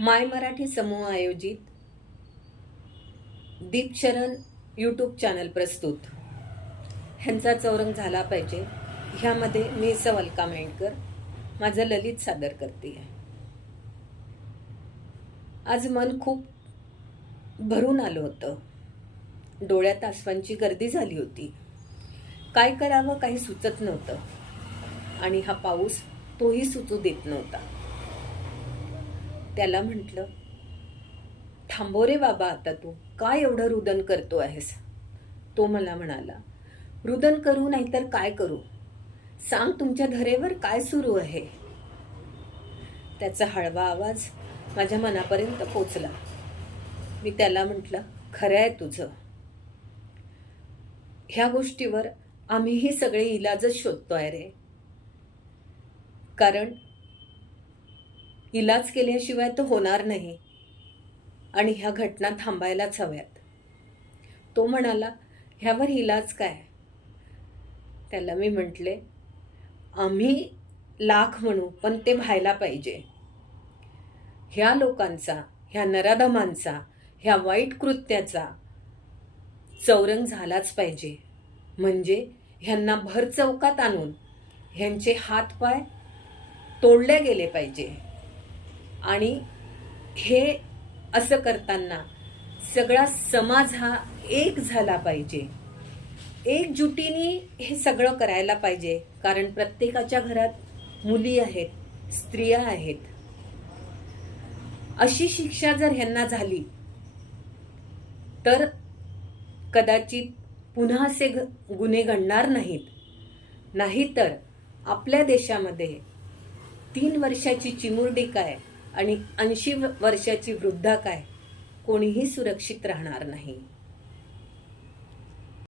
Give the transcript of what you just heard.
माय मराठी समूह आयोजित दीपशरण YouTube channel प्रस्तुत. ह्यांचा चौरंग झाला पाहिजे. ह्यामध्ये मी सवलका मेंडकर माझं ललित सादर करते. आज मन खूप भरून आलं होतं. डोळ्यात आसवांची गर्दी झाली होती. काय करावं काही सुचत नव्हतं. आणि हा पाऊस तोही सुचू देत नव्हता. त्याला म्हटलं थांबो रे बाबा आता तू. काय एवढं रुदन करतो आहेस? तो मला म्हणाला रुदन करू नाहीतर काय करू? सांग तुमच्या धरेवर काय सुरू आहे. त्याचा हळवा आवाज माझ्या मनापर्यंत पोचला. मी त्याला म्हटलं खरं आहे तुझं. ह्या गोष्टीवर आम्हीही सगळे इलाजच शोधतोय रे. कारण इलाज केल्याशिवाय तो होणार नाही. आणि ह्या घटना थांबायलाच हव्यात. तो म्हणाला ह्यावर इलाज काय? त्याला मी म्हटले आम्ही लाख म्हणू पण ते व्हायला पाहिजे. ह्या लोकांचा ह्या नराधमांचा ह्या वाईट कृत्याचा चौरंग झालाच पाहिजे. म्हणजे ह्यांना भर चौकात आणून ह्यांचे हातपाय तोडले गेले पाहिजे. आणि हे असं करताना सगळा समाज हा एक झाला पाहिजे. एकजुटीने हे सगळं करायला पाहिजे. कारण प्रत्येकाच्या घरात मुली आहेत स्त्रिया आहेत. अशी शिक्षा जर ह्यांना झाली तर कदाचित पुन्हा असे ग- गुन्हे घडणार नाहीत. नाहीतर आपल्या देशामध्ये तीन वर्षाची चिमुरडी काय? आणि ऐंशी वर्षाची वृद्धा काय? कोणीही सुरक्षित राहणार नाही.